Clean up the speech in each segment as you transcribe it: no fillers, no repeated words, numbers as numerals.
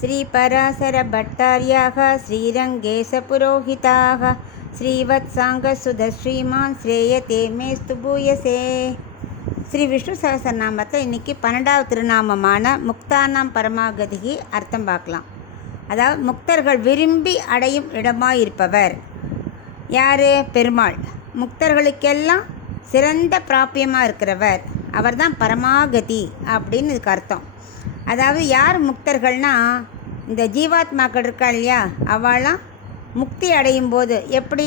श्रीपराशरभट्टार्याः श्रीरङ्गेशपुरोहिताः श्रीवत्साङ्गसुधश्रीमान् श्रेयते मेस्तु பூயசே. ஸ்ரீ விஷ்ணு சகஸ்ரநாமத்தில் இன்றைக்கி 12வது திருநாமமான முக்தானாம் பரமாகதிக்கு அர்த்தம் பார்க்கலாம். அதாவது முக்தர்கள் விரும்பி அடையும் இடமாயிருப்பவர் யார்? பெருமாள். முக்தர்களுக்கெல்லாம் சிறந்த பிராப்பியமாக இருக்கிறவர் அவர் தான் பரமாகதி அப்படின்னு இதுக்கு அர்த்தம். அதாவது யார் முக்தர்கள்னால், இந்த ஜீவாத்மாக்கள் இருக்கா இல்லையா, அவளாம் முக்தி அடையும் போது எப்படி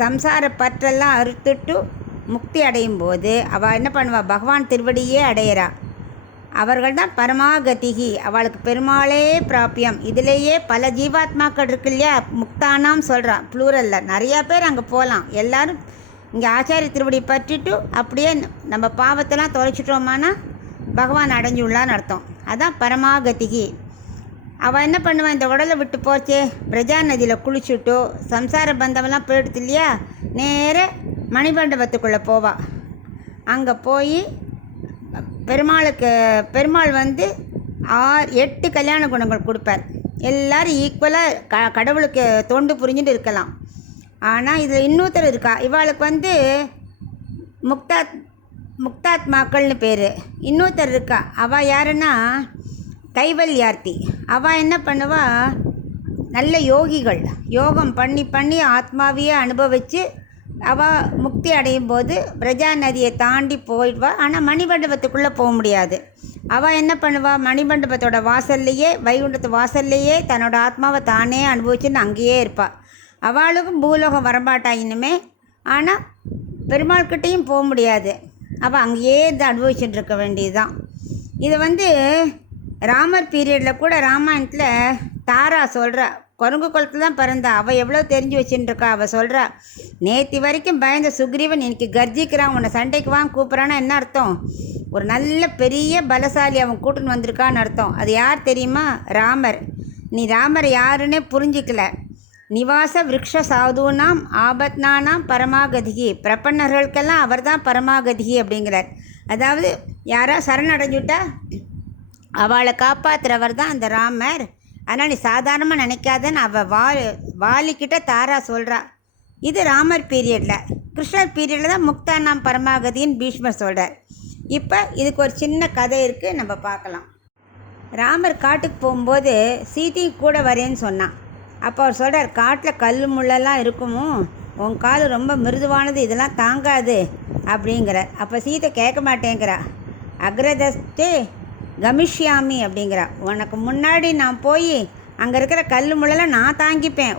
சம்சார பற்றெல்லாம் அறுத்துட்டு முக்தி அடையும் போது அவள் என்ன பண்ணுவா? பகவான் திருவடியே அடையிறா. அவர்கள் தான் பரமாகதிகி. அவளுக்கு பெருமாளே பிராப்பியம். இதிலேயே பல ஜீவாத்மாக்கள் இருக்கு இல்லையா, முக்தானாம் சொல்கிறான், ப்ளூரலில் நிறையா பேர் அங்கே போகலாம். எல்லோரும் இங்கே ஆச்சாரிய திருவடி பற்றிட்டு அப்படியே நம்ம பாவத்தெல்லாம் தொலைச்சிட்டோமானா பகவான் அடைஞ்சுள்ளான்னு அர்த்தம். அதான் பரமாகதிகி. அவள் என்ன பண்ணுவான்? இந்த உடலை விட்டு போச்சே, பிரஜா நதியில் குளிச்சுட்டோ சம்சார பந்தமெல்லாம் போயிடுது இல்லையா, நேர மணிமண்டபத்துக்குள்ளே போவாள். அங்கே போய் பெருமாள் வந்து 8 கல்யாண குணங்கள் கொடுப்பார். எல்லோரும் ஈக்குவலாக கடவுளுக்கு தொண்டு புரிஞ்சுட்டு இருக்கலாம். ஆனால் இதில் இன்னொருத்தர் இருக்கா, இவாளுக்கு வந்து முக்தாத்மாக்கள்னு பேர். இன்னொருத்தர் இருக்கா, அவள் யாருன்னா கைவல்யார்த்தி. அவள் என்ன பண்ணுவா? நல்ல யோகிகள், யோகம் பண்ணி பண்ணி ஆத்மாவையே அனுபவித்து அவள் முக்தி அடையும் போது பிரஜா நதியை தாண்டி போயிடுவா. ஆனால் மணிமண்டபத்துக்குள்ளே போக முடியாது. அவள் என்ன பண்ணுவா? மணிமண்டபத்தோட வாசல்லையே, வைகுண்டத்து வாசல்லையே தன்னோட ஆத்மாவை தானே அனுபவிச்சுன்னு அங்கேயே இருப்பாள். அவளுக்கும் பூலோகம் வரமாட்டா இனிமே. ஆனால் பெருமாள்கிட்டையும் போக முடியாது. அவள் அங்கேயே இருந்து அனுபவிச்சுட்டு இருக்க வேண்டியதுதான். இது வந்து ராமர் பீரியடில் கூட ராமாயணத்தில் தாரா சொல்கிறா, குரங்கு குளத்தில் தான் பிறந்தா, அவள் எவ்வளோ தெரிஞ்சு வச்சுட்டுருக்கா. அவள் சொல்கிறா, நேற்று வரைக்கும் பயந்த சுக்ரீவன் இன்னைக்கு கர்ஜிக்கிறான், உன்னை சண்டைக்கு வாங்க கூப்பிட்றான்னா என்ன அர்த்தம்? ஒரு நல்ல பெரிய பலசாலி அவன் கூட்டுன்னு வந்திருக்கான்னு அர்த்தம். அது யார் தெரியுமா? ராமர். நீ ராமர் யாருன்னே புரிஞ்சிக்கல. நிவாச விரக்ஷ சாதுனாம் ஆபத்னானாம் பரமாகதிகி. பிரபன்னர்களுக்கெல்லாம் அவர் தான் பரமாகதிகி அப்படிங்கிறார். அதாவது யாரா சரணடைஞ்சுட்டா அவளை காப்பாற்றுறவர் தான் அந்த ராமர். ஆனால் நீ சாதாரணமாக நினைக்காதன்னு அவள் வாலிக்கிட்ட தாரா சொல்கிறா. இது ராமர் பீரியடில். கிருஷ்ணர் பீரியடில் தான் முக்தானாம் பரமாகதின்னு பீஷ்மர் சொல்கிறார். இப்போ இதுக்கு ஒரு சின்ன கதை இருக்குது, நம்ம பார்க்கலாம். ராமர் காட்டுக்கு போகும்போது சீதையும் கூட வரேன்னு சொன்னான். அப்போ அவர் சொல்கிறார், காட்டில் கல் முள்ளெல்லாம் இருக்குமோ, உன் கால் ரொம்ப மிருதுவானது, இதெல்லாம் தாங்காது அப்படிங்கிறார். அப்போ சீதை கேட்க மாட்டேங்கிறா. அக்ரதஸ்டே கமிஷ்யாமி அப்படிங்கிறா. உனக்கு முன்னாடி நான் போய் அங்கே இருக்கிற கல் முள்ளெல்லாம் நான் தாங்கிப்பேன்,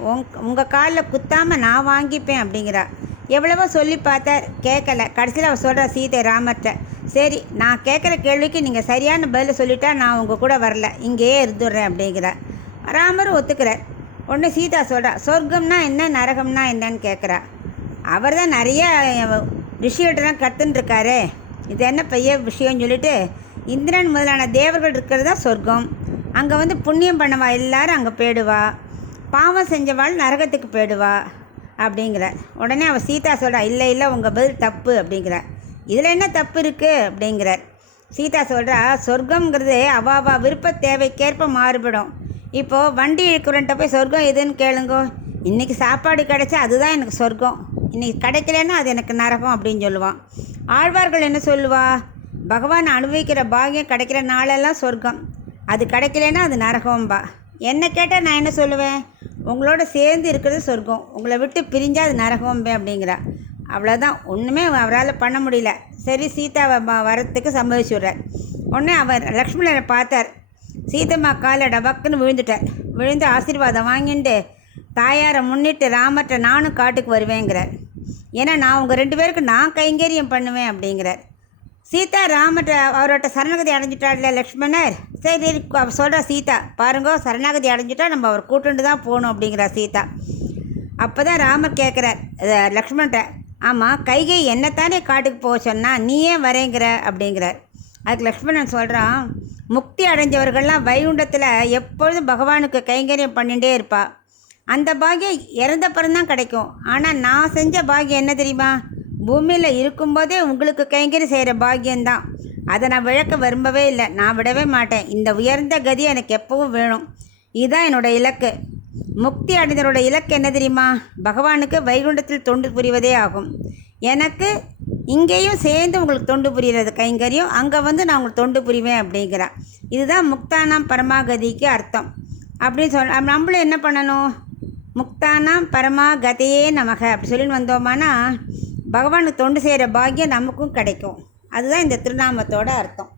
உங்கள் காலில் குத்தாமல் நான் வாங்கிப்பேன் அப்படிங்கிறா. எவ்வளவோ சொல்லி பார்த்தார், கேட்கலை. கடைசியில் அவள் சொல்கிறா சீதை ராமர்கிட்ட, சரி நான் கேட்குற கேள்விக்கு நீங்கள் சரியான பதில் சொல்லிட்டா நான் உங்கள் கூட வரல, இங்கேயே இருந்துடுறேன் அப்படிங்கிறா. ராமரும் ஒத்துக்கிறார். ஒன்று சீதா சொல்கிறா, சொர்க்கம்னா என்ன, நரகம்னா என்னன்னு கேட்குறா. அவர் தான் நிறைய ரிஷிகிட்டலாம் கற்றுன்ட்ருக்காரு, இது என்ன பெரிய விஷயம்னு சொல்லிட்டு, இந்திரன் முதலான தேவர்கள் இருக்கிறது தான் சொர்க்கம். அங்கே வந்து புண்ணியம் பண்ணவா எல்லோரும் அங்கே போயிடுவா, பாவம் செஞ்சவாள் நரகத்துக்கு போயிடுவா அப்படிங்கிறார். உடனே அவள் சீதா சொல்கிறா, இல்லை இல்லை உங்கள் பதில் தப்பு அப்படிங்கிறார். இதில் என்ன தப்பு இருக்குது அப்படிங்கிறார். சீதா சொல்கிறா, சொர்க்கங்கிறது அவாவா விருப்ப தேவைக்கேற்ப மாறுபடும். இப்போது வண்டி இழுக்கிறன்ட்ட போய் சொர்க்கம் எதுன்னு கேளுங்கோ, இன்றைக்கி சாப்பாடு கிடைச்சா அதுதான் எனக்கு சொர்க்கம், இன்றைக்கி கிடைக்கலன்னா அது எனக்கு நரகம் அப்படின்னு சொல்லுவான். ஆழ்வார்கள் என்ன சொல்லுவா? பகவான் அனுபவிக்கிற பாகியம் கிடைக்கிற நாளெல்லாம் சொர்க்கம், அது கிடைக்கலன்னா அது நரகம்பா. என்னை கேட்டால் நான் என்ன சொல்லுவேன்? உங்களோட சேர்ந்து இருக்கிறது சொர்க்கம், உங்களை விட்டு பிரிஞ்சால் அது நரகம்பே அப்படிங்கிறா. அவ்வளோதான், ஒன்றுமே அவரால் பண்ண முடியல. சரி சீதாவை வரத்துக்கு சம்மதிச்சு விட்றார். உடனே அவர் லக்ஷ்மணரை பார்த்தார். சீதம்மா காலை டபக்குன்னு விழுந்து ஆசீர்வாதம் வாங்கிட்டு தாயாரை முன்னிட்டு ராமர்கிட்ட நானும் காட்டுக்கு வருவேங்கிறார். ஏன்னா நான் உங்கள் 2 பேருக்கு நான் கைங்கரியம் பண்ணுவேன் அப்படிங்கிறார். சீதா ராமர்கிட்ட அவர்கிட்ட சரணாகதி அடைஞ்சிட்டாள்ல லக்ஷ்மணர். சரி அவர் சொல்கிறா சீதா, பாருங்கோ சரணாகதி அடைஞ்சிட்டா நம்ம அவர் கூட்டுண்டு தான் போகணும் அப்படிங்கிறா சீதா. அப்போ தான் ராமர் கேட்குறார் லக்ஷ்மண்கிட்ட, ஆமாம் கைகை என்னத்தானே காட்டுக்கு போக சொன்னால் நீ ஏன் வரேங்கிற அப்படிங்கிறார். அதுக்கு லக்ஷ்மணன் சொல்கிறான், முக்தி அடைஞ்சவர்கள்லாம் வைகுண்டத்தில் எப்பொழுதும் பகவானுக்கு கைங்கரியம் பண்ணிகிட்டே இருப்பாள். அந்த பாக்கியம் இறந்தப்புறம் தான் கிடைக்கும். ஆனால் நான் செஞ்ச பாக்கியம் என்ன தெரியுமா? பூமியில் இருக்கும்போதே உங்களுக்கு கைங்கரியம் செய்கிற பாக்கியம்தான். அதை நான் விளக்க விரும்பவே இல்லை, நான் விடவே மாட்டேன். இந்த உயர்ந்த கதி எனக்கு எப்பவும் வேணும். இதுதான் என்னோடய இலக்கு. முக்தி அடைந்தவரோட இலக்கு என்ன தெரியுமா? பகவானுக்கு வைகுண்டத்தில் தொண்டு புரிவதே ஆகும். எனக்கு இங்கேயும் சேர்ந்து உங்களுக்கு தொண்டு புரிகிறது கைங்கரியம், அங்கே நான் உங்களுக்கு தொண்டு புரிவேன் அப்படிங்கிறா. இதுதான் முக்தானாம் பரமாகதிக்கு அர்த்தம். அப்படின்னு நம்மளும் என்ன பண்ணணும்? முக்தானாம் பரமாகதையே நமக அப்படி சொல்லின்னு வந்தோமானா பகவானுக்கு தொண்டு செய்கிற பாக்கியம் நமக்கும் கிடைக்கும். அதுதான் இந்த திருநாமத்தோட அர்த்தம்.